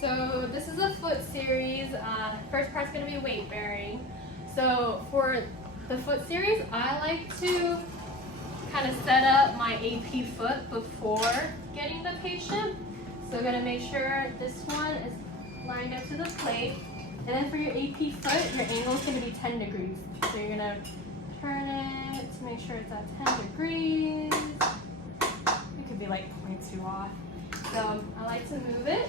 So this is a foot series. First part's gonna be weight bearing. So for the foot series, I like to kind of set up my AP foot before getting the patient. So I'm gonna make sure this one is lined up to the plate. And then for your AP foot, your angle is gonna be 10 degrees. So you're gonna turn it to make sure it's at 10 degrees. It could be like 0.2 off. So I like to move it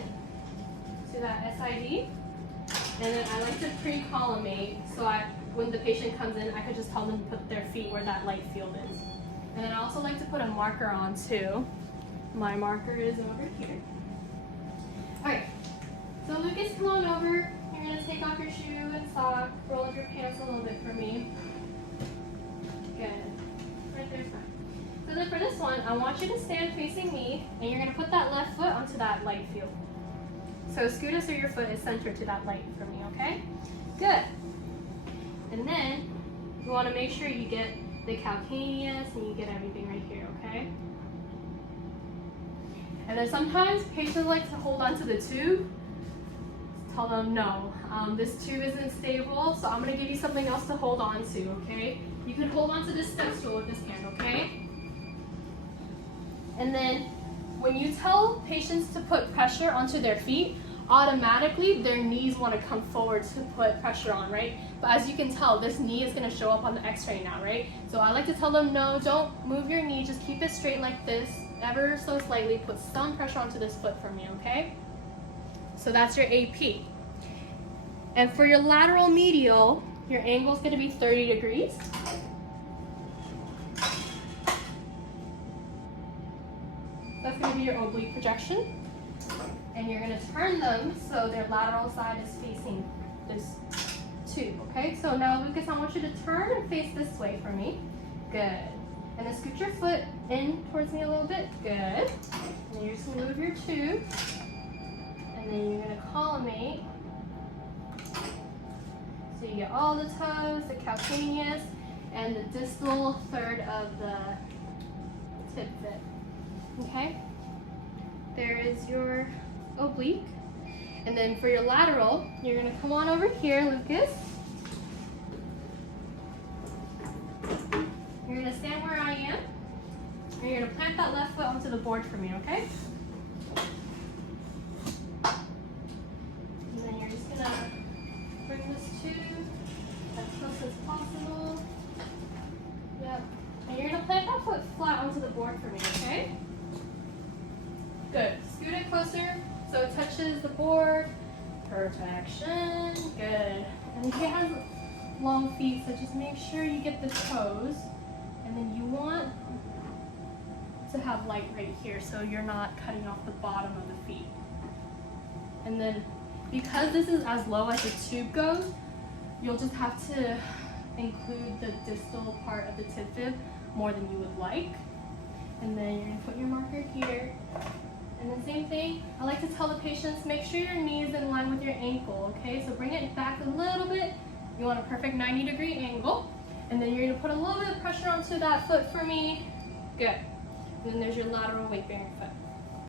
to that SID. And then I like to pre-collimate, so when the patient comes in, I could just tell them to put their feet where that light field is. And then I also like to put a marker on too. My marker is over here. Alright, so Lucas, come on over. You're going to take off your shoe and sock, roll up your pants a little bit for me. Good. Right there's fine. So then for this one, I want you to stand facing me, and you're going to put that left foot onto that light field. So scoot it so your foot is centered to that light for me, okay? Good. And then you want to make sure you get the calcaneus and you get everything right here, okay? And then sometimes patients like to hold on to the tube. Tell them, no, this tube isn't stable, so I'm going to give you something else to hold on to, okay? You can hold on to this step stool with this hand, okay? And then when you tell patients to put pressure onto their feet, automatically their knees want to come forward to put pressure on, right? But as you can tell, this knee is going to show up on the x-ray now, right? So I like to tell them, no, don't move your knee, just keep it straight like this, ever so slightly, put some pressure onto this foot for me, okay? So that's your AP. And for your lateral medial, your angle is going to be 30 degrees. That's going to be your oblique projection. And you're going to turn them so their lateral side is facing this tube, okay? So now, Lucas, I want you to turn and face this way for me. Good. And then scoot your foot in towards me a little bit. Good. And then you're just going to move your tube. And then you're going to collimate. So you get all the toes, the calcaneus, and the distal third of the tib fit. Okay? There is your oblique. And then for your lateral, you're going to come on over here, Lucas. You're going to stand where I am. And you're going to plant that left foot onto the board for me, okay? And then you're just going to bring this tube as close as possible. Yep. And you're going to plant that foot flat onto the board for me, okay? Good. Scoot it closer so it touches the board. Perfection. Good. And he has long feet, so just make sure you get the toes. And then you want to have light right here so you're not cutting off the bottom of the feet. And then because this is as low as the tube goes, you'll just have to include the distal part of the tib fib more than you would like. And then you're going to put your marker here. And then same thing, I like to tell the patients, make sure your knee is in line with your ankle, okay? So bring it back a little bit. You want a perfect 90-degree angle. And then you're going to put a little bit of pressure onto that foot for me. Good. And then there's your lateral weight-bearing foot.